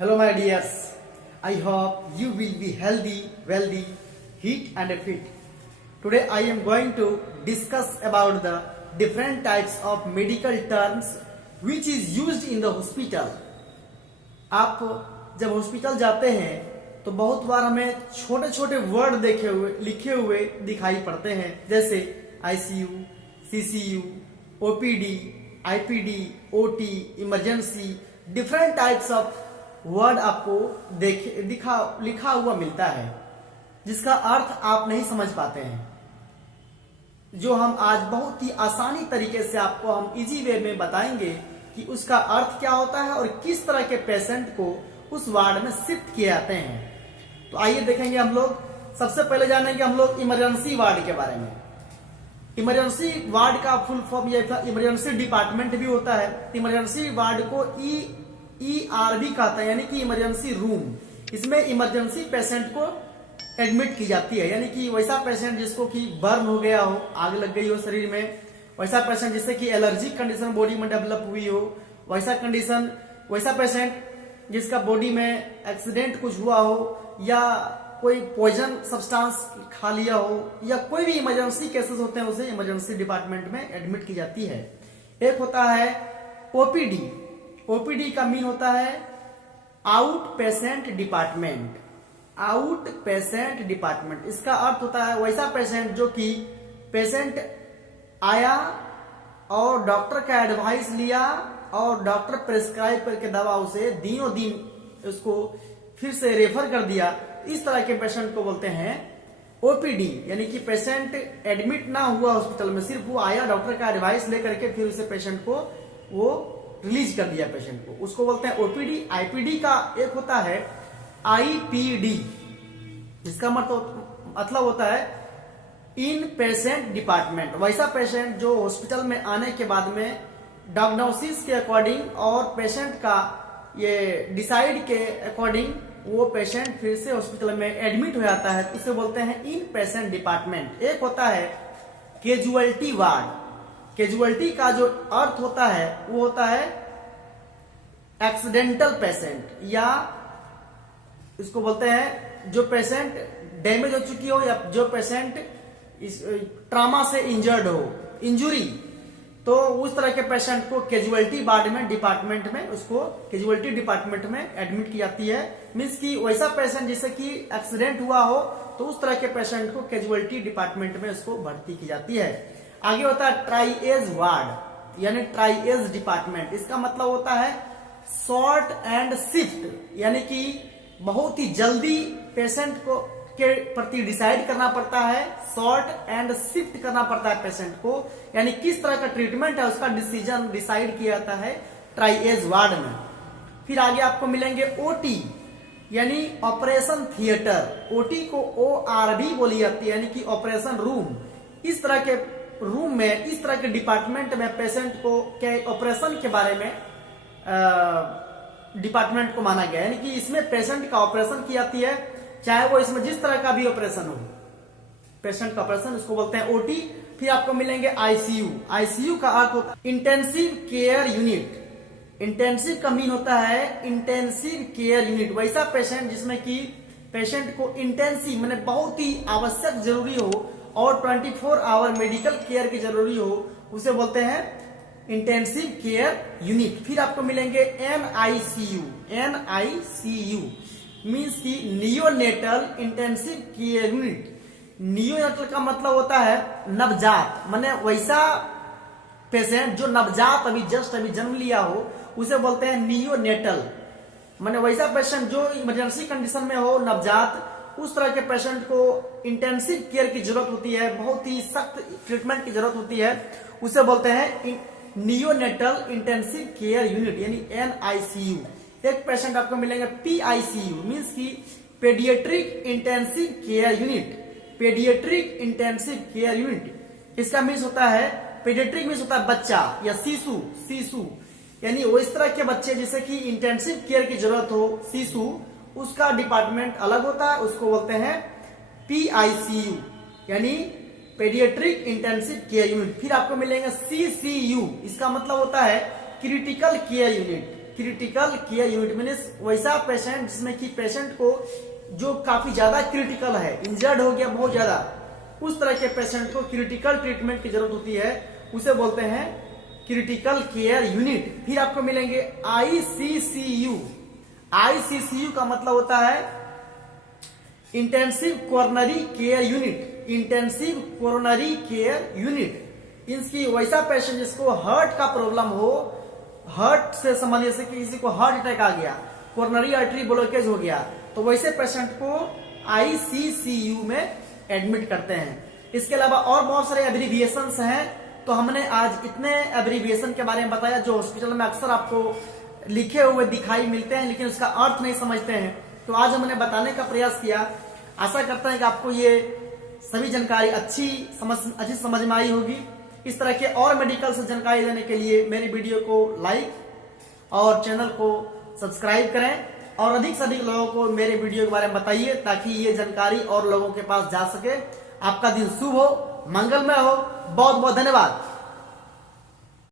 Hello, my dears. I hope you will be healthy, wealthy, fit, and fit. Today, I am going to discuss about the different types of medical terms which is used in the hospital. आप जब hospital जाते हैं तो बहुत बार हमें छोटे छोटे word लिखे हुए दिखाई पड़ते हैं, जैसे ICU, CCU, OPD, IPD, OT, emergency. Different types of word आपको लिखा हुआ मिलता है जिसका अर्थ आप नहीं समझ पाते हैं, जो हम आज बहुत ही आसानी तरीके से आपको हम इजी वे में बताएंगे कि उसका अर्थ क्या होता है और किस तरह के पेशेंट को उस वार्ड में शिफ्ट किए जाते हैं. तो आइए देखेंगे हम लोग. सबसे पहले जानेंगे हम लोग इमरजेंसी वार्ड के बारे में. इमरजेंसी वार्ड का फुल फॉर्म या इमरजेंसी डिपार्टमेंट भी होता है. इमरजेंसी वार्ड को ER भी कहता है, यानी कि इमरजेंसी रूम. इसमें इमरजेंसी पेशेंट को एडमिट की जाती है, यानी कि वैसा पेशेंट जिसको कि बर्न हो गया हो, आग लग गई हो शरीर में, वैसा पेशेंट जिससे कि एलर्जी कंडीशन बॉडी में डेवलप हुई हो, वैसा पेशेंट जिसका बॉडी में एक्सीडेंट कुछ हुआ हो या कोई पॉइजन सब्सटेंस खा लिया हो, या कोई भी इमरजेंसी केसेस होते हैं उसे इमरजेंसी डिपार्टमेंट में एडमिट की जाती है. एक होता है ओपीडी. ओपीडी का मीन होता है out patient department. Out patient department इसका अर्थ होता है वैसा पेशेंट जो कि पेशेंट आया और डॉक्टर का एडवाइस लिया और डॉक्टर प्रेस्क्राइब करके दवा उसे दिनों दिन उसको फिर से रेफर कर दिया. इस तरह के पेशेंट को बोलते हैं ओपीडी, यानी कि पेशेंट एडमिट ना हुआ हॉस्पिटल में, सिर्फ वो आया डॉक्टर का एडवाइस लेकर के फिर उसे पेशेंट को वो रिलीज कर दिया पेशेंट को, उसको बोलते हैं ओपीडी. आईपीडी का एक होता है आईपीडी, इसका मतलब होता है इन पेशेंट डिपार्टमेंट. वैसा पेशेंट जो हॉस्पिटल में आने के बाद में डायग्नोसिस के अकॉर्डिंग और पेशेंट का ये डिसाइड के अकॉर्डिंग वो पेशेंट फिर से हॉस्पिटल में एडमिट हो जाता है, इसे बोलते हैं इन पेशेंट डिपार्टमेंट. एक होता है कैजुअलिटी वार्ड. कैजुअलिटी का जो अर्थ होता है वो होता है एक्सीडेंटल पेशेंट, या इसको बोलते हैं जो पेशेंट डैमेज हो चुकी हो या जो पेशेंट इस ट्रामा से इंजर्ड हो, इंजुरी, तो उस तरह के पेशेंट को कैजुअलिटी वार्ड में डिपार्टमेंट में उसको कैजुअलिटी डिपार्टमेंट में एडमिट की जाती है. मींस कि वैसा पेशेंट जिससे कि एक्सीडेंट हुआ हो तो उस तरह के पेशेंट को कैजुअलिटी डिपार्टमेंट में उसको भर्ती की जाती है. आगे होता है ट्राइएज वार्ड, यानी ट्राइएज डिपार्टमेंट. इसका मतलब होता है शॉर्ट एंड शिफ्ट, यानी कि बहुत ही जल्दी पेशेंट को के प्रति डिसाइड करना पड़ता है, शॉर्ट एंड शिफ्ट करना पड़ता है पेशेंट को, यानी किस तरह का ट्रीटमेंट है उसका डिसीजन डिसाइड किया जाता है ट्राइएज वार्ड में. फिर आगे आपको मिलेंगे ओटी, यानी ऑपरेशन थिएटर. ओटी को OR भी बोली जाती है, यानी कि ऑपरेशन रूम. इस तरह के रूम में, इस तरह के डिपार्टमेंट में पेशेंट को के ऑपरेशन के बारे में डिपार्टमेंट को माना गया, यानी कि इसमें पेशेंट का ऑपरेशन की जाती है, चाहे वो इसमें जिस तरह का भी ऑपरेशन हो, पेशेंट का ऑपरेशन, उसको बोलते हैं ओटी. फिर आपको मिलेंगे आईसीयू. आईसीयू का अर्थ होता है इंटेंसिव केयर यूनिट. इंटेंसिव का मीन होता है इंटेंसिव केयर यूनिट. वैसा पेशेंट जिसमें कि पेशेंट को इंटेंसिव माने बहुत ही आवश्यक जरूरी हो और 24 आवर मेडिकल केयर की जरूरी हो, उसे बोलते हैं इंटेंसिव केयर यूनिट. फिर आपको मिलेंगे NICU. NICU मीन्स की neonatal intensive care unit. Neonatal का मतलब होता है नवजात, माने वैसा पेशेंट जो नवजात अभी जन्म लिया हो उसे बोलते हैं नियोनेटल. माने वैसा पेशेंट जो इमरजेंसी कंडीशन में हो, नवजात, उस तरह के पेशेंट को इंटेंसिव केयर की जरूरत होती है, बहुत ही सख्त ट्रीटमेंट की जरूरत होती है, उसे बोलते हैं नियोनेटल इंटेंसिव केयर यूनिट, यानी NICU. एक पेशेंट आपको मिलेंगे PICU, मींस की paediatric intensive care unit. Paediatric intensive care unit इसका मीन्स होता है, पेडियाट्रिक मीन्स होता है बच्चा या शिशु, यानी वो इस तरह के बच्चे जिसे कि इंटेंसिव केयर की जरूरत हो, शिशु, उसका डिपार्टमेंट अलग होता है, उसको बोलते हैं PICU, यानी पेडियाट्रिक इंटेंसिव केयर यूनिट. फिर आपको मिलेंगे CCU. इसका मतलब होता है critical care unit. Critical care unit means वैसा पेशेंट जिसमें कि पेशेंट को जो काफी ज्यादा क्रिटिकल है, इंजर्ड हो गया बहुत ज्यादा, उस तरह के पेशेंट को क्रिटिकल ट्रीटमेंट की जरूरत होती है, उसे बोलते हैं क्रिटिकल केयर यूनिट। फिर आपको मिलेंगे आईसीसीयू। आईसीसीयू का मतलब होता है intensive coronary care unit. Intensive coronary care unit इसकी वैसा पेशेंट जिसको हार्ट का प्रॉब्लम हो, हार्ट से संबंधित, जैसे कि किसी को हार्ट अटैक आ गया, कोरोनरी आर्टरी ब्लॉकेज हो गया, तो वैसे पेशेंट को आईसीसीयू में एडमिट करते हैं। इसके अलावा और बहुत सारे एब्रीविएशंस हैं, तो हमने आज इतने एब्रीविएशन के बारे में बताया जो हॉस्पिटल में अक्सर आपको लिखे हुए दिखाई मिलते हैं लेकिन उसका अर्थ नहीं समझते हैं, तो आज हमने बताने का प्रयास किया। आशा करता है कि आपको ये सभी जानकारी अच्छी समझ में आई होगी। इस तरह के और मेडिकल से जानकारी लेने के लिए मेरी वीडियो को लाइक और चैनल को सब्सक्राइब करें और अधिक से अधिक लोगों को मेरे वीडियो के बारे में बताइए ताकि ये जानकारी और लोगों के पास जा सके। आपका दिन शुभ हो, मंगलमय हो। बहुत बहुत धन्यवाद।